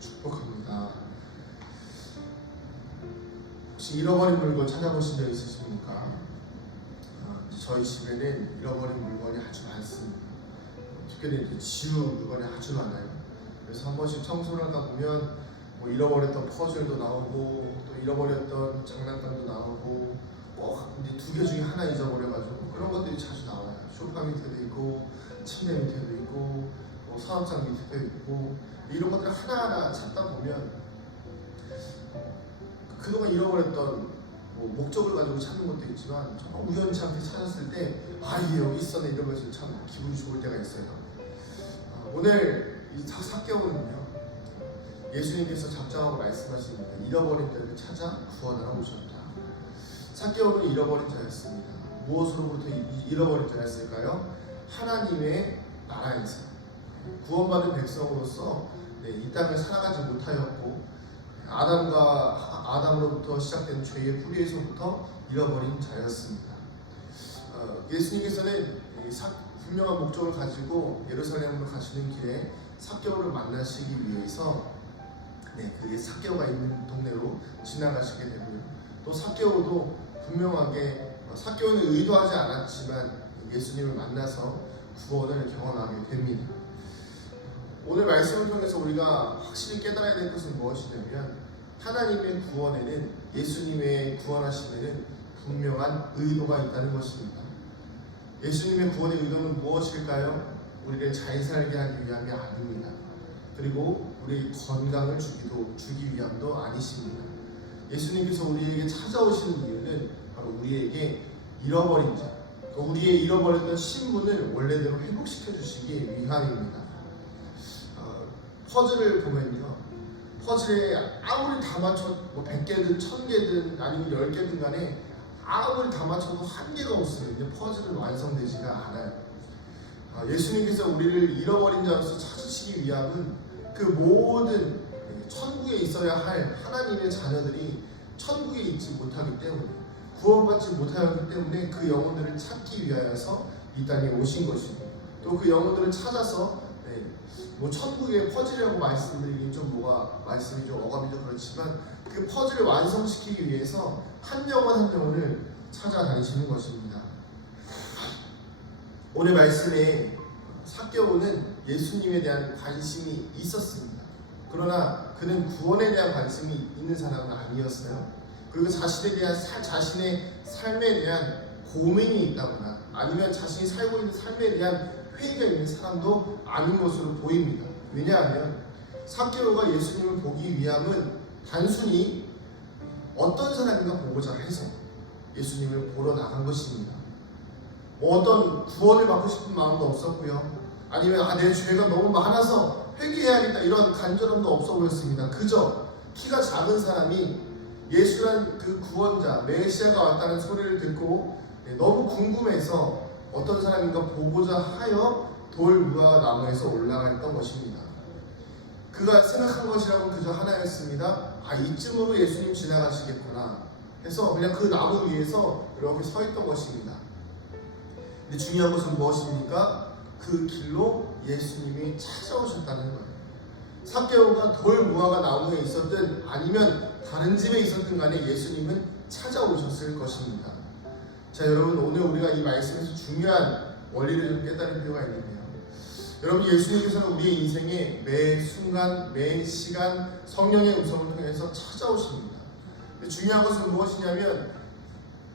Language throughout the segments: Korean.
축복합니다. 혹시 잃어버린 물건 찾아보신 적 있으십니까? 저희 집에는 잃어버린 물건이 아주 많습니다. 특별히 지우 물건이 아주 많아요. 그래서 한 번씩 청소를 하다 보면 뭐 잃어버렸던 퍼즐도 나오고 또 잃어버렸던 장난감도 나오고 꼭 이제 두 개 중에 하나 잊어버려가지고 그런 것들이 자주 나와요. 소파 밑에도 있고 침대 밑에도 있고 뭐 서랍장 밑에도 있고 이런 것들을 하나하나 찾다 보면 그동안 잃어버렸던 뭐 목적을 가지고 찾는 것도 있지만 정말 우연치 않게 찾았을 때 이게 여기 있었네 이러면서 참 기분이 좋을 때가 있어요. 오늘 이 삭개오는요 예수님께서 작정하고 말씀하십니다. 잃어버린 자를 찾아 구원하러 오셨다. 삭개오는 잃어버린 자였습니다. 무엇으로부터 잃어버린 자였을까요? 하나님의 나라에서 구원받은 백성으로서 이 땅을 살아가지 못하였고 아담으로부터 시작된 죄의 뿌리에서부터 잃어버린 자였습니다. 예수님께서는 분명한 목적을 가지고 예루살렘으로 가시는 길에 삭개오를 만나시기 위해서 그 삭개오가 있는 동네로 지나가시게 되고요. 또 삭개오도 분명하게 삭개오는 의도하지 않았지만 예수님을 만나서 구원을 경험하게 됩니다. 오늘 말씀을 통해서 우리가 확실히 깨달아야 될 것은 무엇이냐면 하나님의 구원에는 예수님의 구원하심에는 분명한 의도가 있다는 것입니다. 예수님의 구원의 의도는 무엇일까요? 우리를 잘 살게 하기 위함이 아닙니다. 그리고 우리 건강을 주기 위함도 아니십니다. 예수님께서 우리에게 찾아오시는 이유는 바로 우리에게 잃어버린 자, 우리의 잃어버렸던 신분을 원래대로 회복시켜 주시기 위함입니다. 퍼즐을 보면요, 퍼즐에 아무리 다 맞춰 100개든 1000개든 아니면 10개든 간에 아무리 다 맞춰도 한계가 없으면 퍼즐은 완성되지가 않아요. 예수님께서 우리를 잃어버린 자로서 찾으시기 위함은 그 모든 천국에 있어야 할 하나님의 자녀들이 천국에 있지 못하기 때문에 구원받지 못하기 때문에 그 영혼들을 찾기 위하여서 이 땅에 오신 것이고 또 그 영혼들을 찾아서 천국의 퍼즐이라고 말씀드리긴 좀 말씀이 좀 어감이 좀 그렇지만 그 퍼즐을 완성시키기 위해서 한 영혼 한 영혼을 찾아다니시는 것입니다. 오늘 말씀에 삭개오는 예수님에 대한 관심이 있었습니다. 그러나 그는 구원에 대한 관심이 있는 사람은 아니었어요. 그리고 자신의 삶에 대한 고민이 있다거나 아니면 자신이 살고 있는 삶에 대한 회의가 있는 사람도 아닌 것으로 보입니다. 왜냐하면 삭개오가 예수님을 보기 위함은 단순히 어떤 사람인가 보고자 해서 예수님을 보러 나간 것입니다. 어떤 구원을 받고 싶은 마음도 없었고요. 아니면 내 죄가 너무 많아서 회개해야겠다 이런 간절함도 없어 보였습니다. 그저 키가 작은 사람이 예수란 그 구원자 메시아가 왔다는 소리를 듣고 너무 궁금해서 어떤 사람인가 보고자 하여 돌 무화 나무에서 올라갔던 것입니다. 그가 생각한 것이라고 그저 하나였습니다. 이쯤으로 예수님 지나가시겠구나 해서 그냥 그 나무 위에서 이렇게 서 있던 것입니다. 근데 중요한 것은 무엇입니까? 그 길로 예수님이 찾아오셨다는 거예요. 삭개오가 돌 무화과 나무에 있었든 아니면 다른 집에 있었든 간에 예수님은 찾아오셨을 것입니다. 자, 여러분, 오늘 우리가 이 말씀에서 중요한 원리를 좀 깨달을 필요가 있는데요. 여러분, 예수님께서는 우리의 인생에 매 순간, 매 시간 성령의 음성을 통해서 찾아오십니다. 중요한 것은 무엇이냐면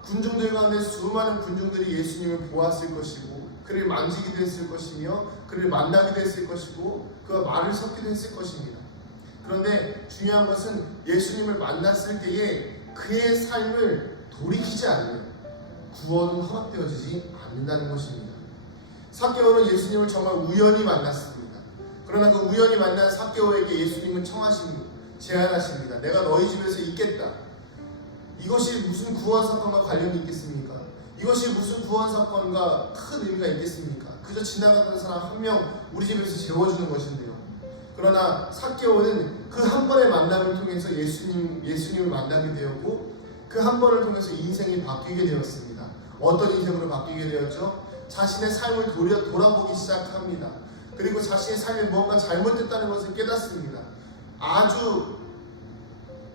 군중들 가운데 수많은 군중들이 예수님을 보았을 것이고 그를 만지기도 했을 것이며 그를 만나기도 했을 것이고 그와 말을 섞기도 했을 것입니다. 그런데 중요한 것은 예수님을 만났을 때에 그의 삶을 돌이키지 않으면 구원은 허락되어지지 않는다는 것입니다. 삭개오는 예수님을 정말 우연히 만났습니다. 그러나 그 우연히 만난 삭개오에게 예수님은 제안하십니다. 내가 너희 집에서 있겠다. 이것이 무슨 구원 사건과 관련이 있겠습니까? 이것이 무슨 구원 사건과 큰 의미가 있겠습니까? 그저 지나가던 사람 한 명 우리 집에서 재워주는 것인데요. 그러나 삭개오는 그 한 번의 만남을 통해서 예수님을 만나게 되었고 그 한 번을 통해서 인생이 바뀌게 되었습니다. 어떤 인생으로 바뀌게 되었죠? 자신의 삶을 돌아보기 시작합니다. 그리고 자신의 삶에 무언가 잘못됐다는 것을 깨닫습니다. 아주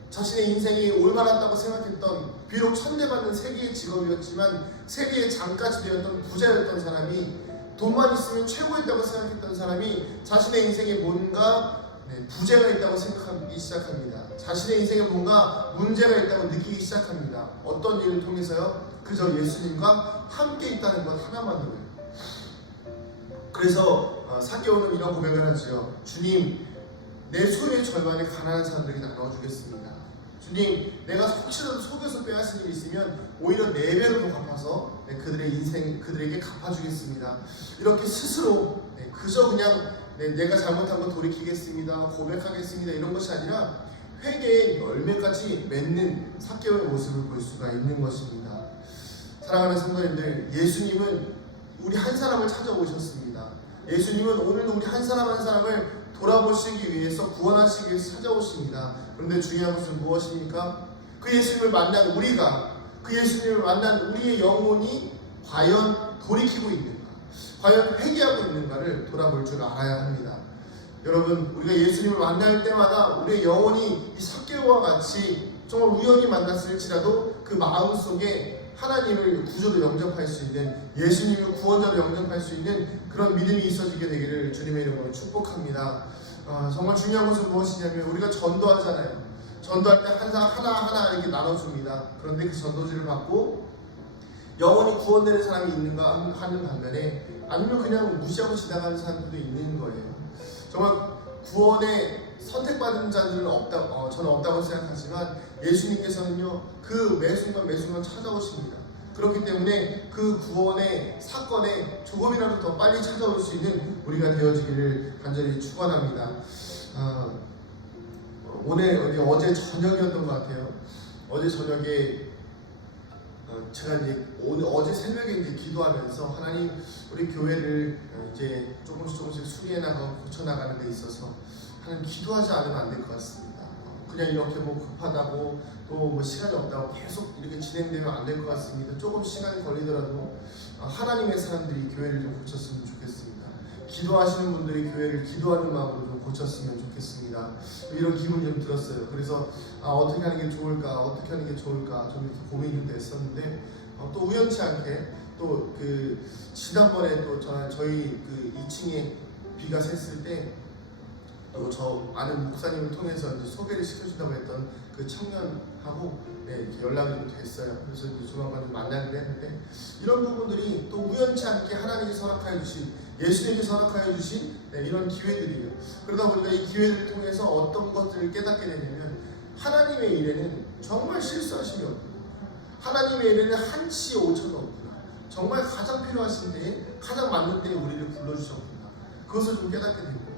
자신의 인생이 올바랐다고 생각했던, 비록 천대받는 세계의 직업이었지만 세계의 장까지 되었던 부자였던 사람이, 돈만 있으면 최고였다고 생각했던 사람이 자신의 인생에 뭔가 부재가 있다고 생각하기 시작합니다. 자신의 인생에 뭔가 문제가 있다고 느끼기 시작합니다. 어떤 일을 통해서요? 그저 예수님과 함께 있다는 것 하나만으로요. 그래서 삭개오는 이런 고백을 하지요. 주님, 내 소유의 절반을 가난한 사람들에게 나눠주겠습니다. 주님, 내가 혹시라도 속여서 빼앗은 일이 있으면 오히려 4배로 더 갚아서 그들의 인생, 그들에게 갚아주겠습니다. 이렇게 스스로 그저 그냥 내가 잘못한 거 돌이키겠습니다, 고백하겠습니다, 이런 것이 아니라 회개의 열매까지 맺는 삭개오의 모습을 볼 수가 있는 것입니다. 사랑하는 성도님들, 예수님은 우리 한 사람을 찾아오셨습니다. 예수님은 오늘도 우리 한 사람 한 사람을 돌아보시기 위해서, 구원하시기 위해서 찾아오십니다. 그런데 중요한 것은 무엇입니까? 그 예수님을 만난 우리가, 그 예수님을 만난 우리의 영혼이 과연 돌이키고 있는가, 과연 회개하고 있는가를 돌아볼 줄 알아야 합니다. 여러분, 우리가 예수님을 만날 때마다 우리의 영혼이 이 삭개오와 같이 정말 우연히 만났을지라도 그 마음속에 하나님을 구주로 영접할 수 있는, 예수님을 구원자로 영접할 수 있는 그런 믿음이 있어지게 되기를 주님의 이름으로 축복합니다. 정말 중요한 것은 무엇이냐면, 우리가 전도하잖아요. 전도할 때 한 사람 하나하나 이렇게 나눠줍니다. 그런데 그 전도지를 받고 영원히 구원되는 사람이 있는가 하는 반면에, 아니면 그냥 무시하고 지나가는 사람들도 있는 거예요. 정말 구원에 선택받은 자들은 저는 없다고 생각하지만, 예수님께서는요, 그 매순간 매순간 찾아오십니다. 그렇기 때문에 그 구원의 사건에 조금이라도 더 빨리 찾아올 수 있는 우리가 되어지기를 간절히 축원합니다. 어제 저녁이었던 것 같아요. 어제 저녁에 제가 어제 새벽에 기도하면서, 하나님, 우리 교회를 이제 조금씩 수리해 나가고 고쳐 나가는 데 있어서 하나님, 기도하지 않으면 안 될 것 같습니다. 그냥 이렇게 급하다고 또 시간이 없다고 계속 이렇게 진행되면 안 될 것 같습니다. 조금 시간이 걸리더라도 하나님의 사람들이 교회를 좀 고쳤으면 좋겠습니다. 기도하시는 분들이 교회를 기도하는 마음으로 좀 고쳤으면 좋겠습니다. 이런 기분이 좀 들었어요. 그래서 어떻게 하는 게 좋을까 좀 이렇게 고민이 됐었는데, 또 우연치 않게 또 지난번에 또 저희 2층에 비가 샜을 때, 또 저 아는 목사님을 통해서 이제 소개를 시켜준다고 했던 그 청년하고 이렇게 연락이 좀 됐어요. 그래서 이제 조만간 좀 만나기로 했는데, 이런 부분들이 또 우연치 않게 하나님이 허락하여 주신, 예수님께서 허락하여 주신 이런 기회들이에요. 그러다 보니까 이 기회를 통해서 어떤 것들을 깨닫게 되냐면, 하나님의 일에는 정말 실수하심이 없구나, 하나님의 일에는 한치의 오차가 없구나, 정말 가장 필요하신 때에, 가장 맞는 때에 우리를 불러주셨구나, 그것을 좀 깨닫게 됩니다.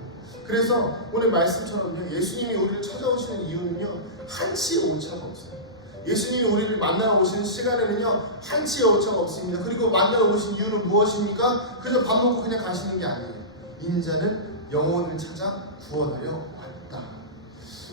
그래서 오늘 말씀처럼 예수님이 우리를 찾아오시는 이유는요, 한치의 오차가 없어요. 예수님이 우리를 만나러 오시는 시간에는요, 한치의 오차가 없습니다. 그리고 만나러 오신 이유는 무엇입니까? 그저 밥 먹고 그냥 가시는 게 아니에요. 인자는 영혼을 찾아 구원하려 왔다.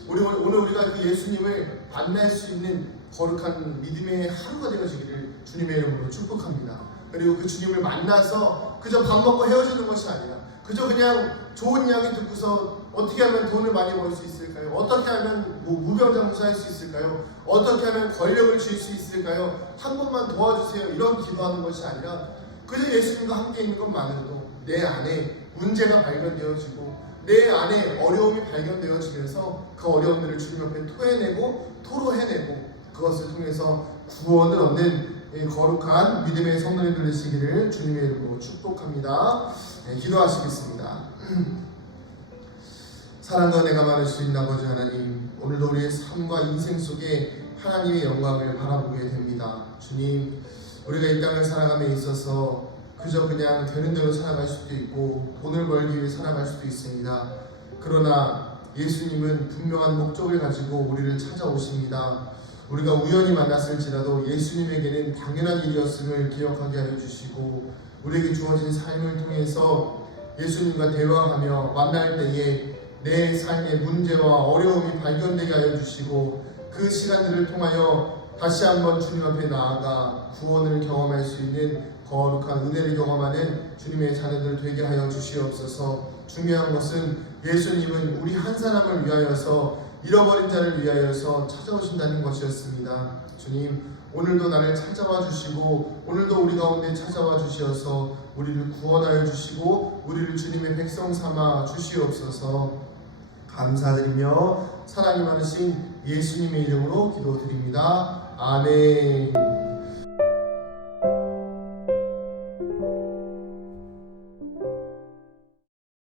오늘 우리가 그 예수님을 만날 수 있는 거룩한 믿음의 하루가 되어지기를 주님의 이름으로 축복합니다. 그리고 그 주님을 만나서 그저 밥 먹고 헤어지는 것이 아니라, 그저 그냥 좋은 이야기 듣고서 어떻게 하면 돈을 많이 벌 수 있을까요? 어떻게 하면 무병장수할 수 있을까요? 어떻게 하면 권력을 줄 수 있을까요? 한 번만 도와주세요, 이런 기도하는 것이 아니라, 그저 예수님과 함께 있는 것만으로도 내 안에 문제가 발견되어지고 내 안에 어려움이 발견되어지면서 그 어려움들을 주님 앞에 토로해내고 그것을 통해서 구원을 얻는 거룩한 믿음의 성도님들 되시기를 주님의 이름으로 축복합니다. 기도하시겠습니다. 사랑과 은혜가 많으신 아버지 하나님, 오늘도 우리의 삶과 인생 속에 하나님의 영광을 바라보게 됩니다. 주님, 우리가 이 땅을 살아감에 있어서 그저 그냥 되는 대로 살아갈 수도 있고 돈을 벌기 위해 살아갈 수도 있습니다. 그러나 예수님은 분명한 목적을 가지고 우리를 찾아오십니다. 우리가 우연히 만났을지라도 예수님에게는 당연한 일이었음을 기억하게 하여 주시고, 우리에게 주어진 삶을 통해서 예수님과 대화하며 만날 때에 내 삶의 문제와 어려움이 발견되게 하여 주시고, 그 시간들을 통하여 다시 한번 주님 앞에 나아가 구원을 경험할 수 있는 거룩한 은혜를 경험하는 주님의 자녀들 되게 하여 주시옵소서. 중요한 것은 예수님은 우리 한 사람을 위하여서, 잃어버린 자를 위하여서 찾아오신다는 것이었습니다. 주님, 오늘도 나를 찾아와 주시고 오늘도 우리 가운데 찾아와 주시어서 우리를 구원하여 주시고 우리를 주님의 백성 삼아 주시옵소서. 감사드리며 사랑이 많으신 예수님의 이름으로 기도드립니다. 아멘.